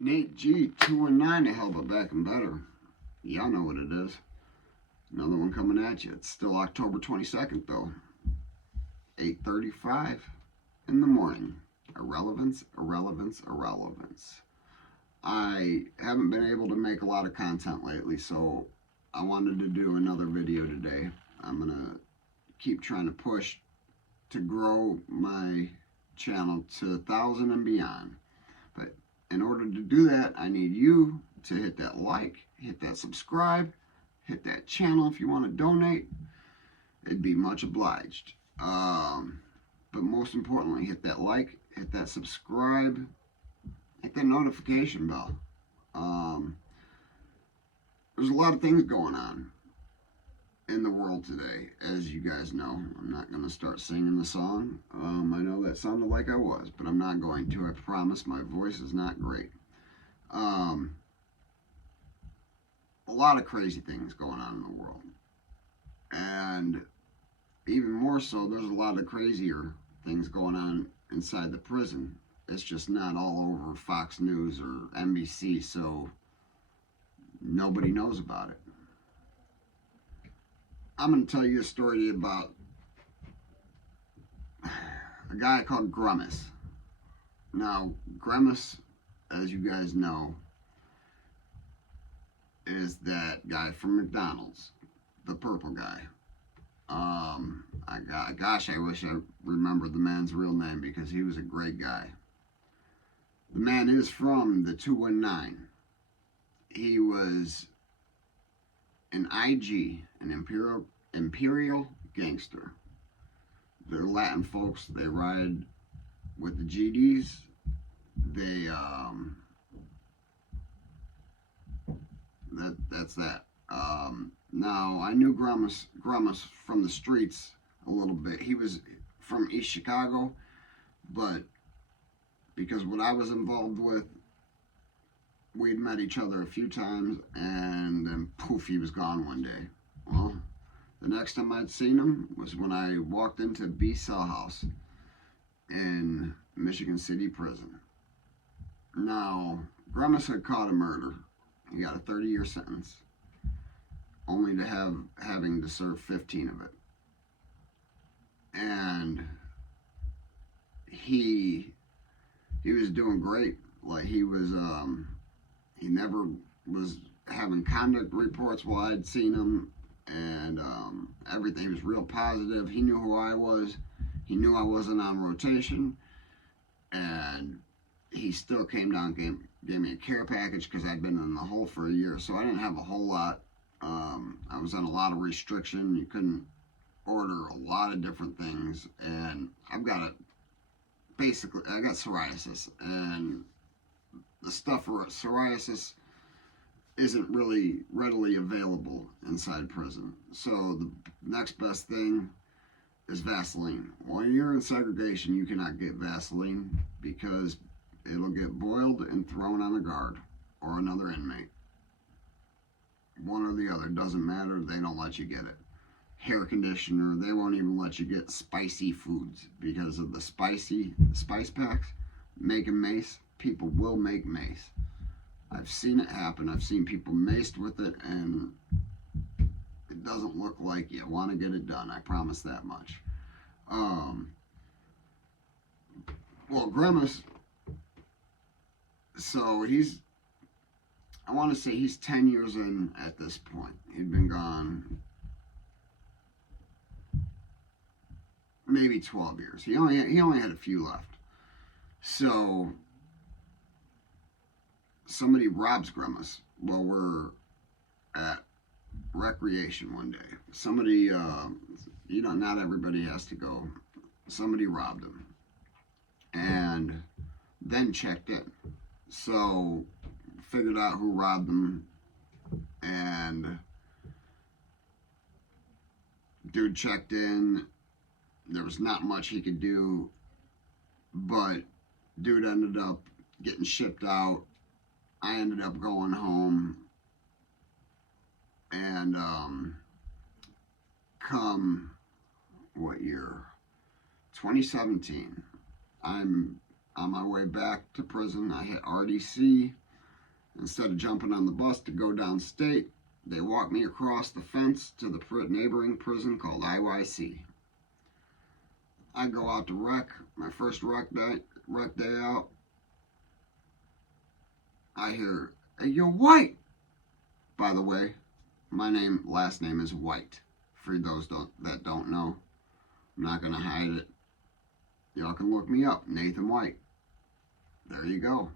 Nate G, 219, a hell of a back and better. Y'all know what it is. Another one coming at you. It's still October 22nd, though. 8:35 in the morning. Irrelevance, irrelevance, irrelevance. I haven't been able to make a lot of content lately, so I wanted to do another video today. I'm going to keep trying to push to grow my channel to 1,000 and beyond. But in order to do that, I need you to hit that like, hit that subscribe, hit that channel if you want to donate. It'd be much obliged. But most importantly, hit that like, hit that subscribe, hit that notification bell. There's a lot of things going on in the world today, as you guys know. I'm not going to start singing the song. I know that sounded like I was, but I'm not going to. I promise my voice is not great. A lot of crazy things going on in the world. And even more so, there's a lot of crazier things going on inside the prison. It's just not all over Fox News or NBC, so nobody knows about it. I'm going to tell you a story about a guy called Grimace. Now, Grimace, as you guys know, is that guy from McDonald's, the purple guy. Gosh, I wish I remembered the man's real name because he was a great guy. The man is from the 219. He was an IG, an Imperial Gangster. They're Latin folks. They ride with the GDs. That's that. Now, I knew Grimace from the streets a little bit. He was from East Chicago, but because what I was involved with, we'd met each other a few times, and then poof, he was gone one day. Well, the next time I'd seen him was when I walked into B Cell House in Michigan City Prison. Now, Grimace had caught a murder. He got a 30-year sentence, only to having to serve 15 of it. And he was doing great. Like, he never was having conduct reports while I'd seen him, and everything. He was real positive. He knew who I was. He knew I wasn't on rotation, and he still came down and gave me a care package because I'd been in the hole for a year, so I didn't have a whole lot. I was on a lot of restriction. You couldn't order a lot of different things, and I got psoriasis, and the stuff for psoriasis isn't really readily available inside prison. So the next best thing is Vaseline. While you're in segregation, you cannot get Vaseline because it'll get boiled and thrown on a guard or another inmate. One or the other, doesn't matter. They don't let you get it. Hair conditioner, they won't even let you get spicy foods because of the spice packs. Making mace, people will make mace. I've seen it happen. I've seen people maced with it, and it doesn't look like you want to get it done. I promise that much. Well, Grimace, so I want to say he's 10 years in at this point. He'd been gone maybe 12 years. He only had a few left. So somebody robs Grimace while we're at recreation one day. Somebody, not everybody has to go. Somebody robbed him and then checked in. So figured out who robbed him, and dude checked in. There was not much he could do, but dude ended up getting shipped out. I ended up going home, and come what year? 2017. I'm On my way back to prison, I hit RDC. Instead of jumping on the bus to go downstate, they walked me across the fence to the neighboring prison called IYC. I go out to rec, my first rec day out. I hear, "Hey, you're White." By the way, my last name is White. For those that don't know, I'm not gonna hide it. Y'all can look me up, Nathan White. There you go.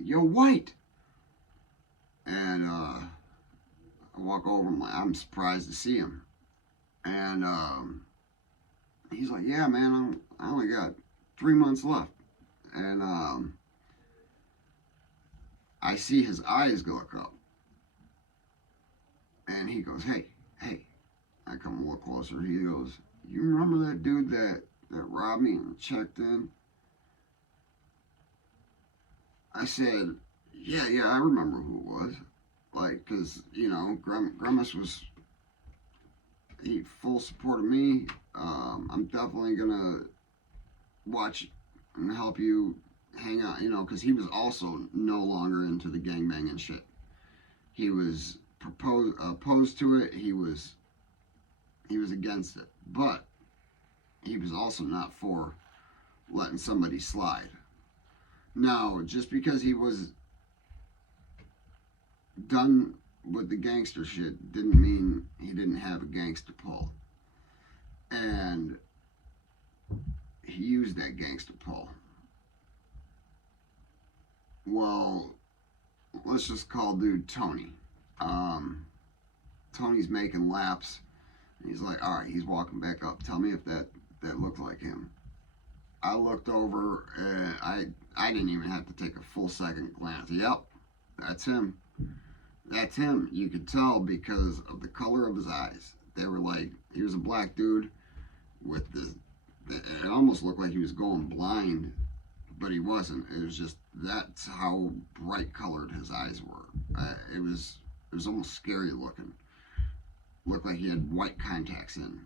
You're White. And I walk over, I'm surprised to see him. And he's like, "Yeah, man, I only got 3 months left." And I see his eyes look up. And he goes, hey. I come a little closer. He goes, "You remember that dude that robbed me and checked in?" I said, yeah, I remember who it was. Like, because, Grimace was full support of me. I'm definitely going to watch and help you hang out, because he was also no longer into the gangbanging shit. He was opposed to it. He was against it. But he was also not for letting somebody slide. Now, just because he was done with the gangster shit didn't mean he didn't have a gangster pull. And he used that gangster pull. Well, let's just call dude Tony. Tony's making laps. He's like, all right, he's walking back up. Tell me if that looked like him. I looked over, and I didn't even have to take a full second glance. Yep, that's him. That's him. You could tell because of the color of his eyes. They were like, he was a black dude with it almost looked like he was going blind, but he wasn't. It was just, that's how bright colored his eyes were. It was almost scary looking. Looked like he had white contacts in.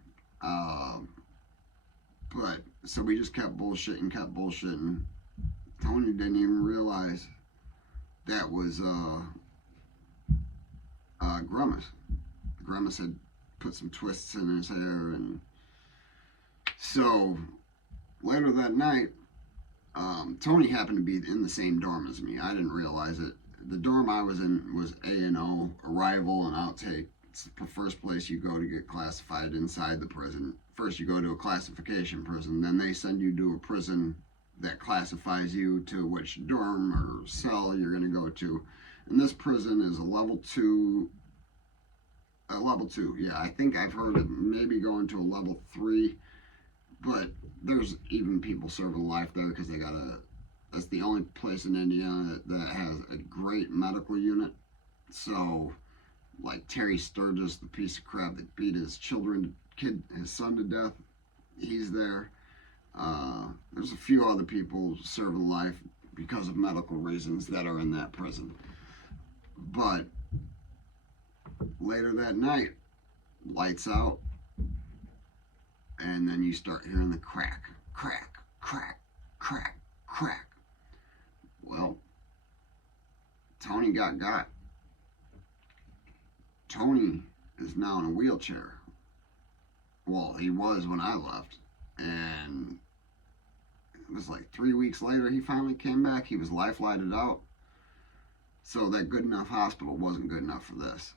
But, so we just kept bullshitting. Tony didn't even realize that was Grimace. Grimace had put some twists in his hair, and so later that night, Tony happened to be in the same dorm as me. I didn't realize it. The dorm I was in was A&O, arrival and outtake. It's the first place you go to get classified inside the prison. First you go to a classification prison, then they send you to a prison that classifies you to which dorm or cell you're going to go to. And this prison is a level 2. Yeah, I think I've heard of maybe going to a level 3, but there's even people serving life there because that's the only place in Indiana that has a great medical unit. So, like Terry Sturgis, the piece of crap that beat his son to death, he's there. There's a few other people serving life because of medical reasons that are in that prison. But later that night, lights out, and then you start hearing the crack, crack, crack, crack, crack. Well, Tony got. Tony is now in a wheelchair. Well, he was when I left. And it was like 3 weeks later, he finally came back. He was life-lighted out. So that good enough hospital wasn't good enough for this.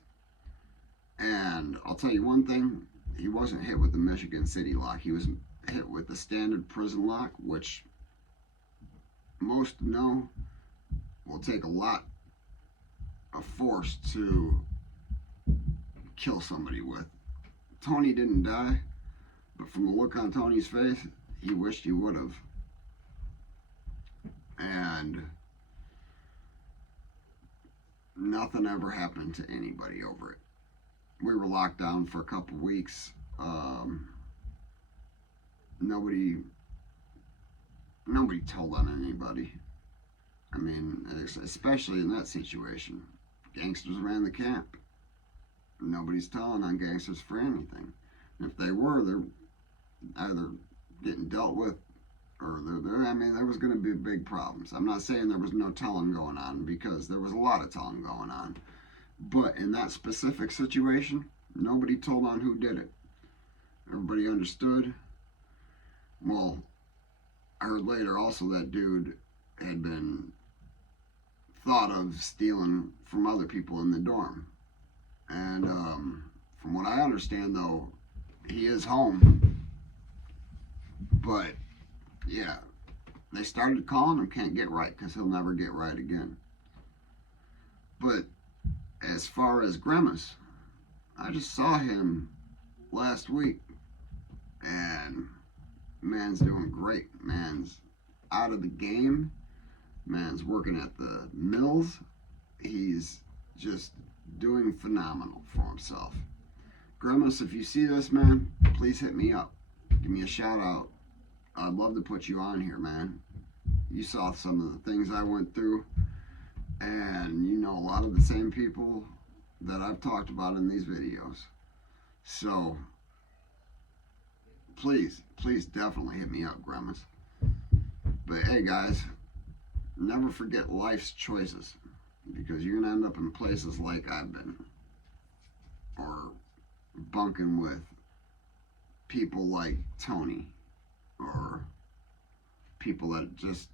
And I'll tell you one thing, he wasn't hit with the Michigan City lock. He was hit with the standard prison lock, which most know will take a lot of force to kill somebody with. Tony didn't die, but from the look on Tony's face, he wished he would have. And nothing ever happened to anybody over it. We were locked down for a couple weeks. Nobody told on anybody. I mean, especially in that situation. Gangsters ran the camp. Nobody's telling on gangsters for anything. If they were, they're either getting dealt with or I mean, there was going to be big problems. I'm not saying there was no telling going on, because there was a lot of telling going on. But in that specific situation, nobody told on who did it. Everybody understood. Well, I heard later also that dude had been thought of stealing from other people in the dorm. And from what I understand, though, he is home. But, yeah, they started calling him can't get right, because he'll never get right again. But as far as Grimace, I just saw him last week, and man's doing great. Man's out of the game. Man's working at the mills. He's just doing phenomenal for himself. Grimace, if you see this, man, please hit me up. Give me a shout out. I'd love to put you on here, man. You saw some of the things I went through, and you know a lot of the same people that I've talked about in these videos. So please definitely hit me up, Grimace. But hey, guys, never forget life's choices, because you're gonna end up in places like I've been, or bunking with people like Tony, or people that just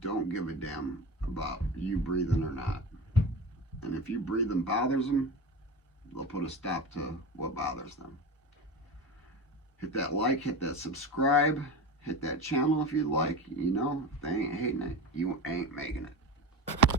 don't give a damn about you breathing or not. And if you breathing bothers them, they'll put a stop to what bothers them. Hit that like, hit that subscribe, hit that channel if you'd like. You know, if they ain't hating it, you ain't making it.